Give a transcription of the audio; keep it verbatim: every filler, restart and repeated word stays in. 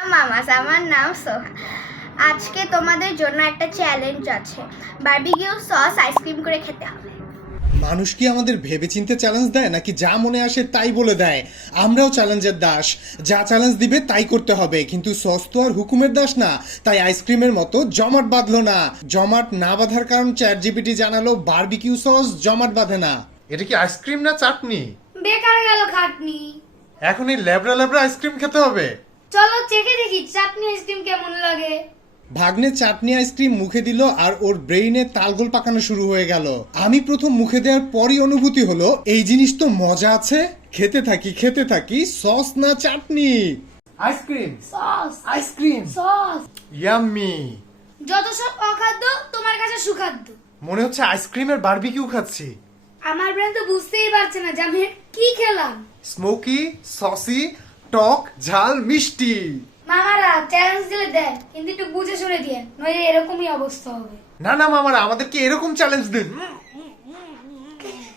মামাস, আমার নাম সোহা। আজকে তোমাদের জন্য একটা চ্যালেঞ্জ আছে, বারবিকিউ সস আইসক্রিম করে খেতে হবে। মানুষ কি আমাদের ভেবেচিন্তে চ্যালেঞ্জ দেয় নাকি যা মনে আসে তাই বলে দেয়? আমরাও চ্যালেঞ্জের দাস, যা চ্যালেঞ্জ দিবে তাই করতে হবে। কিন্তু সস তো আর হুকুমের দাস না, তাই আইসক্রিমের মতো জমাট বাঁধলো না। জমাট না বাঁধার কারণ চ্যাট জিপিটি জানালো বারবিকিউ সস জমাট বাঁধে না। এটা কি আইসক্রিম না চাটনি? বেকার গেল খাটনি। এখন এই ল্যাবড়া ল্যাবড়া আইসক্রিম খেতে হবে? চলো চেখে দেখি চাটনি আইসক্রিম কেমন লাগে। ভাগ্নে চাটনি আইসক্রিম মুখে দিল আর ওর ব্রেইনে তালগোল পাকানো শুরু হয়ে গেল। আমি প্রথম মুখে দেওয়ার পরই অনুভূতি হলো এই জিনিস তো মজা আছে। খেতে থাকি খেতে থাকি, সস না চাটনি। Ice cream, sauce ice cream, sauce yummy. যত সব অখাদ্য তোমার কাছে সুখাদ্য। মনে হচ্ছে আইসক্রিমের বারবিকিউ খাচ্ছি। আমার ব্রেন তো বুঝতেই পারছে না যে আমি কি খেলাম। স্মোকি, সসি, টক, ঝাল, মিষ্টি। মামারা চ্যালেঞ্জ দিলে দেন, কিন্তু একটু বুঝে শুনে দিয়ে, নইলে এরকমই অবস্থা হবে। না না মামারা, আমাদেরকে এরকম চ্যালেঞ্জ দিন।